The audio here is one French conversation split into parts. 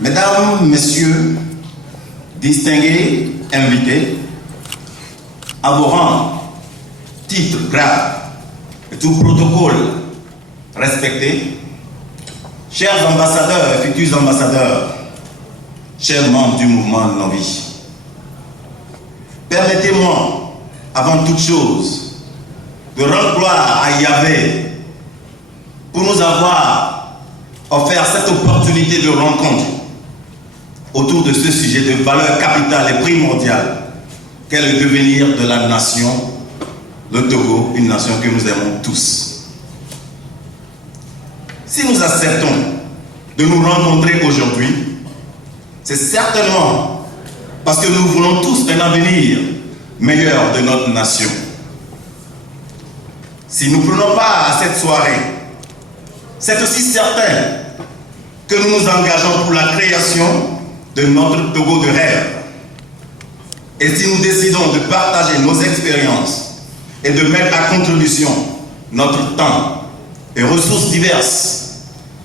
Mesdames, Messieurs, distingués invités, à vos rangs, titres, grades et tout protocole respecté, chers ambassadeurs et futurs ambassadeurs, chers membres du mouvement Novi, permettez-moi, avant toute chose, de rendre gloire à Yahvé pour nous avoir offert cette opportunité de rencontre autour de ce sujet de valeur capitale et primordiale qu'est le devenir de la nation, le Togo, une nation que nous aimons tous. Si nous acceptons de nous rencontrer aujourd'hui, c'est certainement parce que nous voulons tous un avenir meilleur de notre nation. Si nous ne prenons pas à cette soirée, c'est aussi certain que nous nous engageons pour la création de notre Togo de rêve. Et si nous décidons de partager nos expériences et de mettre à contribution notre temps et ressources diverses,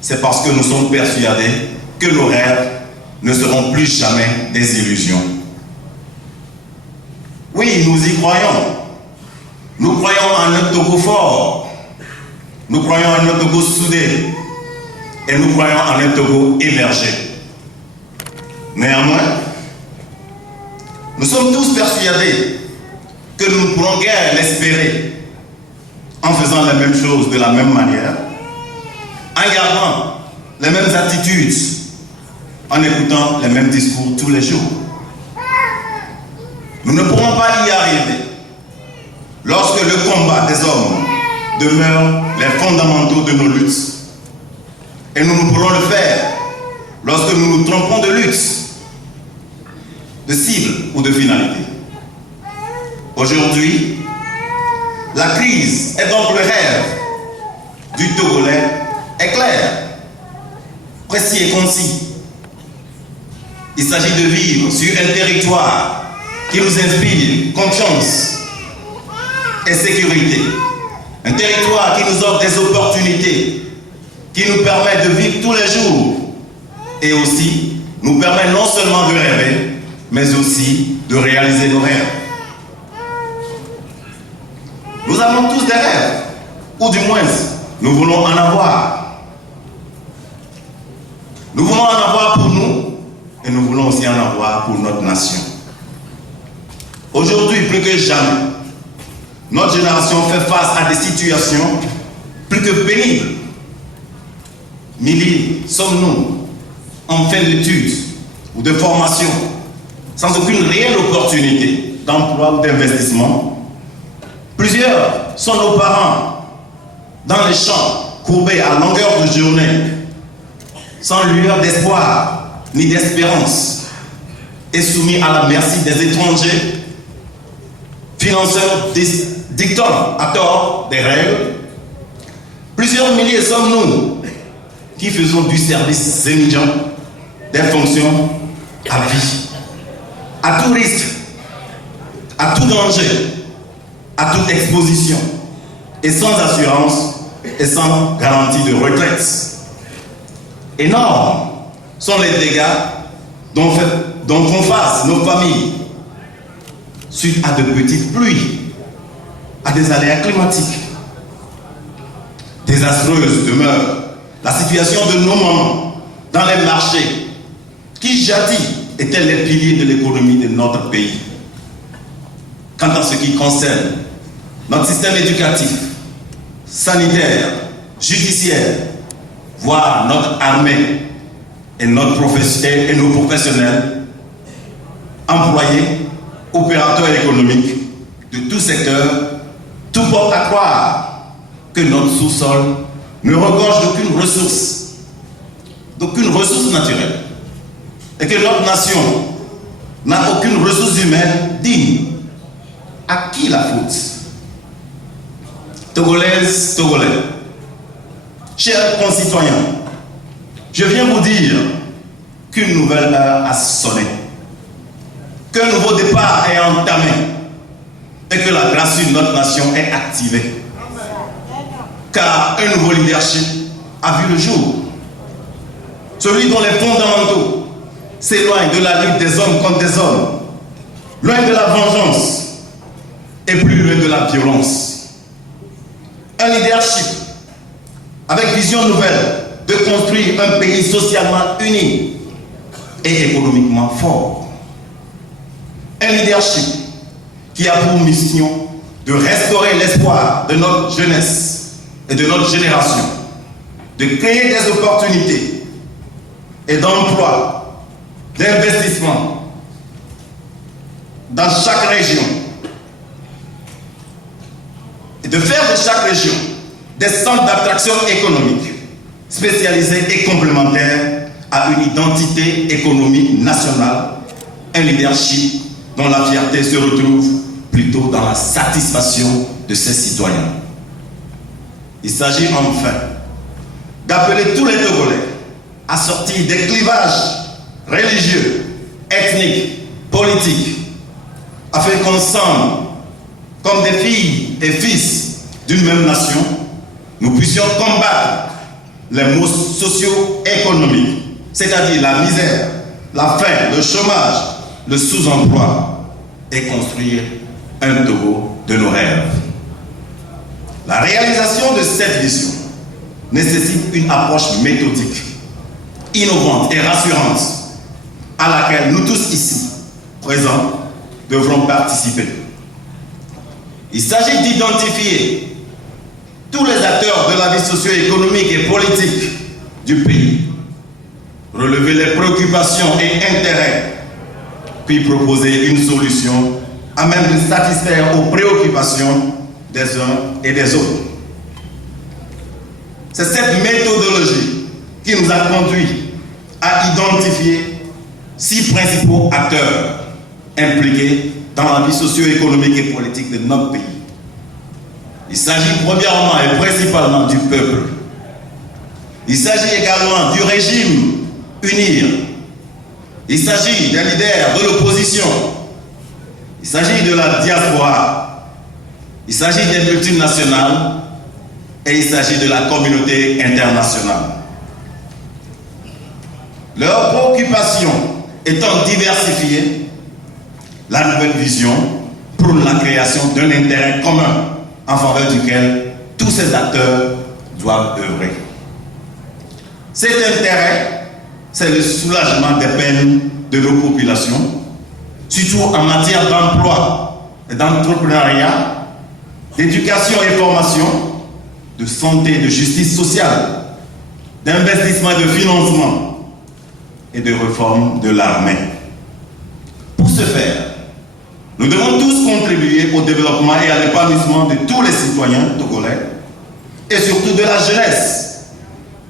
c'est parce que nous sommes persuadés que nos rêves ne seront plus jamais des illusions. Oui, nous y croyons. Nous croyons en un Togo fort. Nous croyons en un Togo soudé. Et nous croyons en un Togo émergé. Néanmoins, nous sommes tous persuadés que nous ne pourrons guère l'espérer en faisant les mêmes choses de la même manière, en gardant les mêmes attitudes, en écoutant les mêmes discours tous les jours. Nous ne pourrons pas y arriver lorsque le combat des hommes demeure les fondamentaux de nos luttes. Et nous ne pourrons le faire lorsque nous nous trompons de lutte, de cible ou de finalité. Aujourd'hui, la crise est donc le rêve du Togolais est clair, précis et concis. Il s'agit de vivre sur un territoire qui nous inspire confiance et sécurité. Un territoire qui nous offre des opportunités, qui nous permet de vivre tous les jours et aussi nous permet non seulement de rêver, mais aussi de réaliser nos rêves. Nous avons tous des rêves, ou du moins, nous voulons en avoir. Nous voulons en avoir pour nous, et nous voulons aussi en avoir pour notre nation. Aujourd'hui, plus que jamais, notre génération fait face à des situations plus que pénibles. Milliers sommes-nous en fin d'études ou de formation, sans aucune réelle opportunité d'emploi ou d'investissement. Plusieurs sont nos parents dans les champs, courbés à longueur de journée, sans lueur d'espoir ni d'espérance, et soumis à la merci des étrangers, financeurs dictant à tort des règles. Plusieurs milliers sommes-nous qui faisons du service étudiant des fonctions à vie, à tout risque, à tout danger, à toute exposition, et sans assurance et sans garantie de retraite. Énormes sont les dégâts dont font face nos familles suite à de petites pluies, à des aléas climatiques. Désastreuse demeure la situation de nos mamans dans les marchés qui jadis étaient les piliers de l'économie de notre pays. Quant à ce qui concerne notre système éducatif, sanitaire, judiciaire, voire notre armée et nos professionnels, employés, opérateurs économiques de tout secteur, tout porte à croire que notre sous-sol ne regorge d'aucune ressource naturelle, et que notre nation n'a aucune ressource humaine digne. À qui la faute? Togolaises, Togolais, chers concitoyens, je viens vous dire qu'une nouvelle heure a sonné, qu'un nouveau départ est entamé et que la grâce de notre nation est activée. Car un nouveau leadership a vu le jour. celui dont les fondamentaux s'éloignent de la lutte des hommes contre des hommes, loin de la vengeance et plus loin de la violence. Un leadership avec vision nouvelle de construire un pays socialement uni et économiquement fort. Un leadership qui a pour mission de restaurer l'espoir de notre jeunesse et de notre génération, de créer des opportunités et d'emploi, d'investissement dans chaque région, et de faire de chaque région des centres d'attraction économique spécialisés et complémentaires à une identité économique nationale, un leadership dont la fierté se retrouve plutôt dans la satisfaction de ses citoyens. Il s'agit enfin d'appeler tous les Togolais à sortir des clivages religieux, ethniques, politiques, afin qu'ensemble, comme des filles et fils d'une même nation, nous puissions combattre les maux socio-économiques, c'est-à-dire la misère, la faim, le chômage, le sous-emploi, et construire un Togo de nos rêves. La réalisation de cette vision nécessite une approche méthodique, innovante et rassurante, à laquelle nous tous ici, présents, devrons participer. Il s'agit d'identifier tous les acteurs de la vie socio-économique et politique du pays, relever les préoccupations et intérêts, puis proposer une solution à même de satisfaire aux préoccupations des uns et des autres. C'est cette méthodologie qui nous a conduit à identifier 6 principaux acteurs impliqués dans la vie socio-économique et politique de notre pays. Il s'agit premièrement et principalement du peuple. Il s'agit également du régime UNIR. Il s'agit des leaders de l'opposition. Il s'agit de la diaspora. Il s'agit des multinationales. Et il s'agit de la communauté internationale. Leurs préoccupations étant diversifiées, la nouvelle vision prône la création d'un intérêt commun en faveur duquel tous ces acteurs doivent œuvrer. Cet intérêt, c'est le soulagement des peines de nos populations, surtout en matière d'emploi et d'entrepreneuriat, d'éducation et formation, de santé, de justice sociale, d'investissement et de financement et de réforme de l'armée. Pour ce faire, nous devons tous contribuer au développement et à l'épanouissement de tous les citoyens togolais et surtout de la jeunesse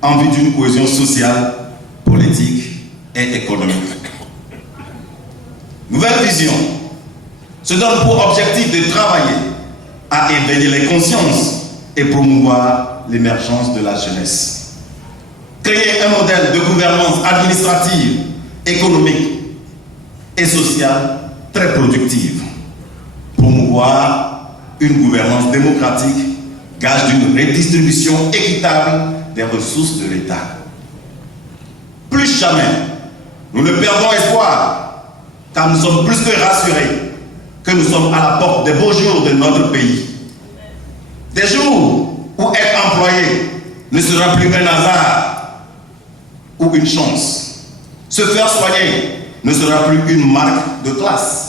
en vue d'une cohésion sociale, politique et économique. Nouvelle vision se donne pour objectif de travailler à éveiller les consciences et promouvoir l'émergence de la jeunesse. Créer un modèle de gouvernance administrative, économique et sociale très productive. Promouvoir une gouvernance démocratique, gage d'une redistribution équitable des ressources de l'État. Plus jamais, nous ne perdons espoir, car nous sommes plus que rassurés que nous sommes à la porte des beaux jours de notre pays. Des jours où être employé ne sera plus un hasard ou une chance. Se faire soigner ne sera plus une marque de classe.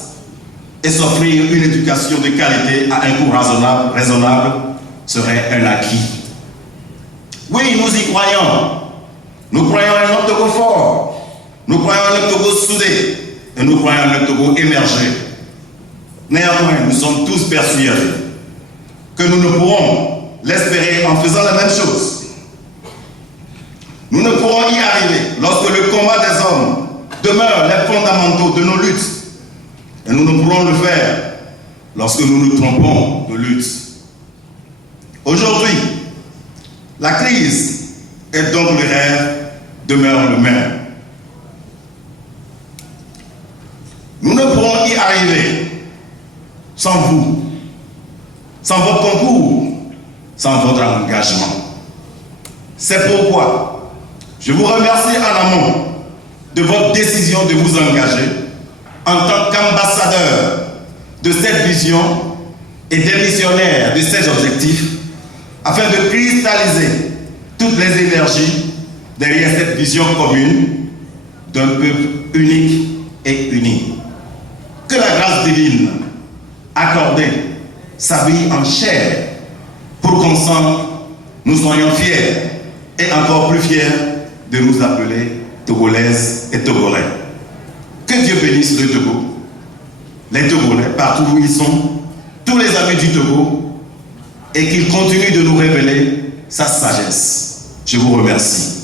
Et s'offrir une éducation de qualité à un coût raisonnable serait un acquis. Oui, nous y croyons. Nous croyons à notre Togo fort. Nous croyons à notre Togo soudé. Et nous croyons à notre Togo émergé. Néanmoins, nous sommes tous persuadés que nous ne pourrons l'espérer en faisant la même chose. Nous ne pourrons y arriver lorsque le combat des hommes demeure les fondamentaux de nos luttes. Et nous ne pourrons le faire lorsque nous nous trompons de lutte. Aujourd'hui, la crise et donc le rêve demeurent le même. Nous ne pourrons y arriver sans vous, sans votre concours, sans votre engagement. C'est pourquoi Je vous remercie en amont de votre décision de vous engager en tant qu'ambassadeur de cette vision et démissionnaire de ces objectifs afin de cristalliser toutes les énergies derrière cette vision commune d'un peuple unique et uni. Que la grâce divine accordée s'habille en chair pour qu'ensemble nous soyons fiers et encore plus fiers de nous appeler Togolaises et Togolais. Que Dieu bénisse le Togo, les Togolais partout où ils sont, tous les amis du Togo, et qu'il continue de nous révéler sa sagesse. Je vous remercie.